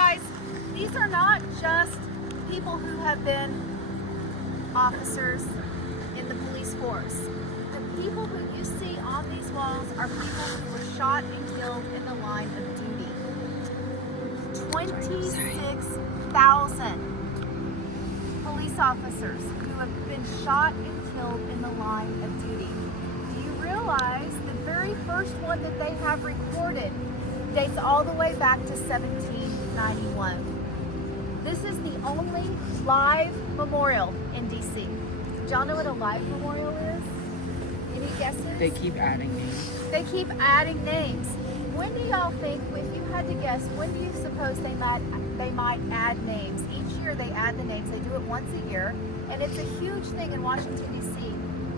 Guys, these are not just people who have been officers in the police force. The people who you see on these walls are people who were shot and killed in the line of duty. 26,000 police officers who have been shot and killed in the line of duty. Do you realize the very first one that they have recorded dates all the way back to 1791? This is the only live memorial in DC. Do y'all know what a live memorial is? Any guesses? They keep adding names. They keep adding names. When do y'all think, if you had to guess, when do you suppose they might add names? Each year they add the names. They do it once a year, and it's a huge thing in Washington, D.C.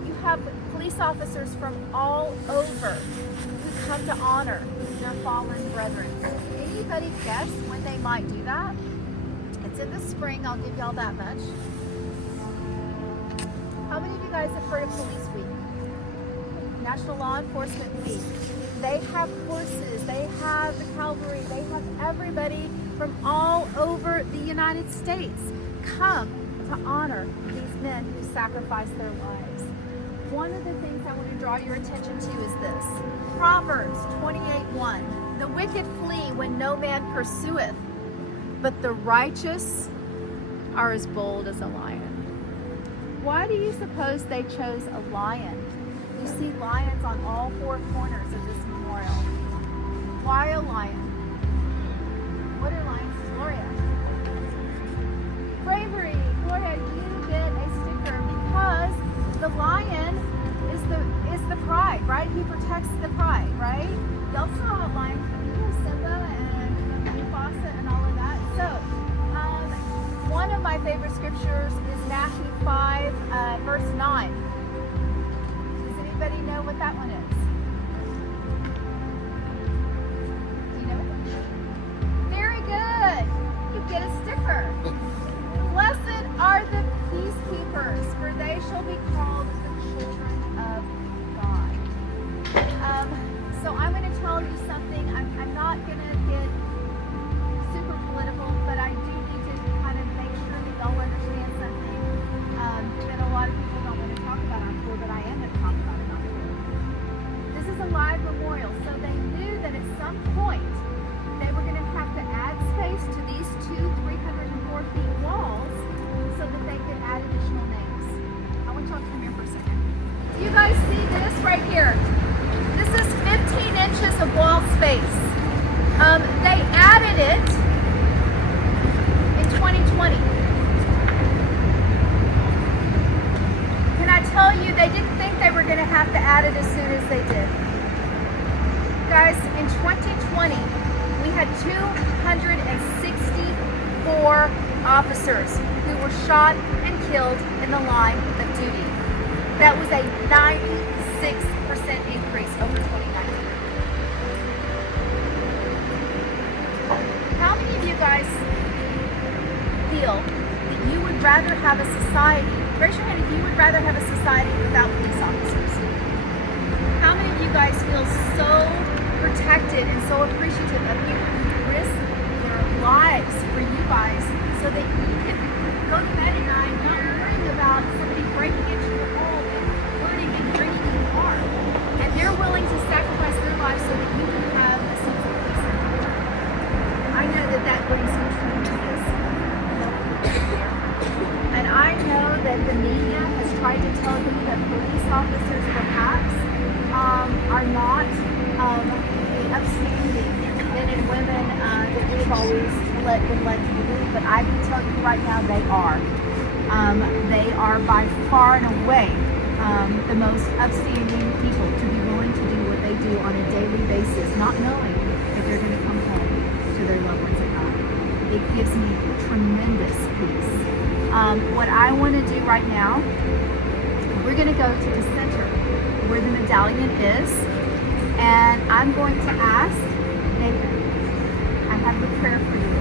You have police officers from all over who come to honor their fallen brethren. Anybody guess when they might do that? It's in the spring, I'll give y'all that much. How many of you guys have heard of Police Week? National Law Enforcement Week. They have horses, they have the cavalry, they have everybody from all over the United States come to honor these men who sacrificed their lives. One of the things I want to draw your attention to is this. Proverbs 28:1. The wicked flee when no man pursueth, but the righteous are as bold as a lion. Why do you suppose they chose a lion? You see lions on all four corners of this memorial. Why a lion? What are lions, Gloria? Bravery. Gloria, you get a sticker because the lion is the pride, right? He protects the pride, right? Y'all saw a lion, Simba and Mufasa and all of that. So, one of my favorite scriptures is Matthew 5, verse 9. Does anybody know what that one is? Do you know it? Very good. You get a sticker. Blessed are the peacekeepers, for they shall be called the children of God. So I'm going to tell you something. I'm not going to get super political, but I do need to kind of make sure that y'all understand something that a lot of people don't want to talk about on tour, but I am going to talk about it on tour. This is a live memorial, so they knew that at some point they were going to have to add space to these two 304 feet walls so that they could add additional names. I want y'all to come here for a second. Do you guys see this right here? This is 15 inches of wall space. They added it in 2020. Can I tell you, they didn't think they were going to have to add it as soon as they did. Guys, in 2020, we had 264 officers who were shot and killed in the line of duty. That was a 96% increase over 2019. How many of you guys feel that you would rather have a society, raise your hand if you would rather have a society without police officers? How many of you guys feel so protected and so appreciative of people who risk their lives for you guys so that you can go to bed at night not worrying about somebody breaking into your home and hurting and breaking you apart? And they're willing to sacrifice their lives so that you can have a sense of peace. I know that that brings me tremendous fear. And I know that the media has tried to tell you that police officers perhaps are not the upstanding men and women that we've always been led to believe, but I can tell you right now they are. They are by far and away the most upstanding people to be willing to do what they do on a daily basis, not knowing if they're going to come home to their loved ones at night. It gives me tremendous peace. What I want to do right now, we're going to go to the center where the medallion is, and I'm going to ask Nathan, I have a prayer for you.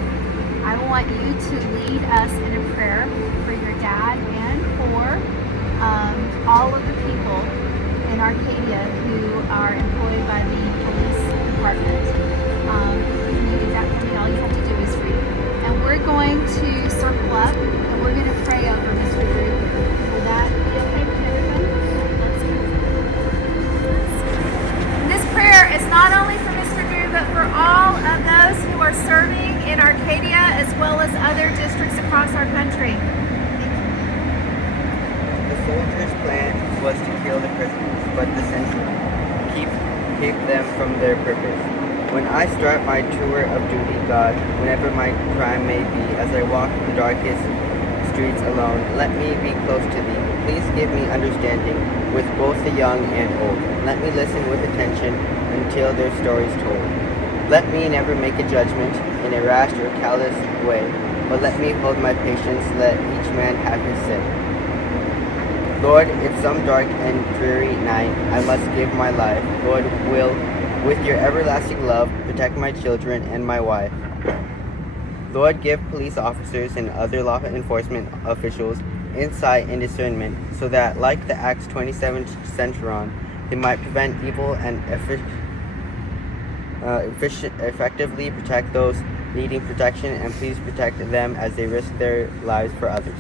I want you to lead us in a prayer for your dad and for all of the people in Arcadia who are by the police department. Can you do that for me? All you have to do is read. serving in Arcadia as well as other districts across our country? The soldiers' plan was to kill the prisoners, but the sentry keep them from their purpose. When I start my tour of duty, God, whenever my crime may be, as I walk the darkest streets alone, let me be close to thee. Please give me understanding with both the young and old. Let me listen with attention until their stories told. Let me never make a judgment in a rash or callous way, but let me hold my patience, let each man have his say. Lord, if some dark and dreary night I must give my life, Lord, will, with your everlasting love, protect my children and my wife. Lord, give police officers and other law enforcement officials insight and discernment so that, like the Acts 27 centurion, they might prevent evil and effectively protect those needing protection, and please protect them as they risk their lives for others.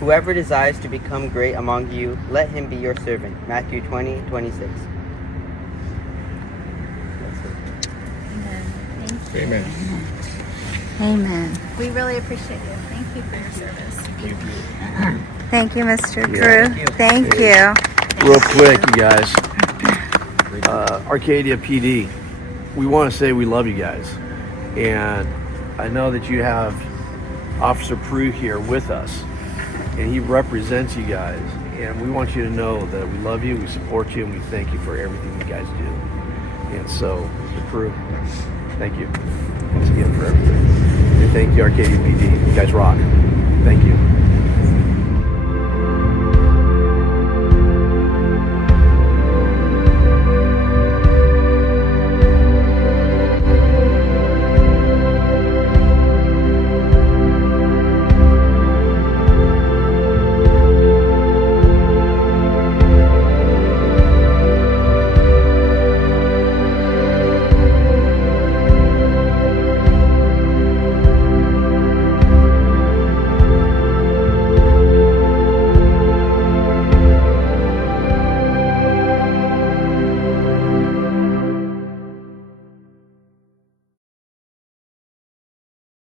Whoever desires to become great among you, let him be your servant. Matthew 20:26. Thank you. Amen. Amen. We really appreciate you. Thank you for your service. Thank you, Mr. Yeah. Drew. Thank you. Real quick, you guys. Arcadia PD, we want to say we love you guys. And I know that you have Officer Prue here with us, and he represents you guys. And we want you to know that we love you, we support you, and we thank you for everything you guys do. And so, Mr. Prue, thank you once again for everything. And thank you, Arcadia PD. You guys rock. Thank you.